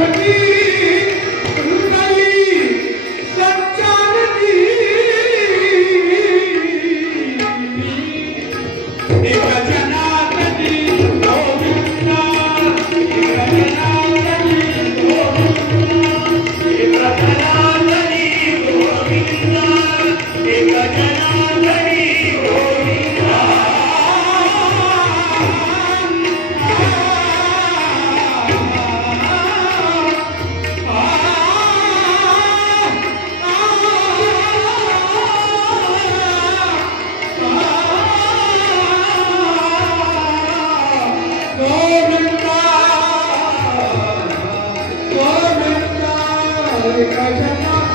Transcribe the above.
Eka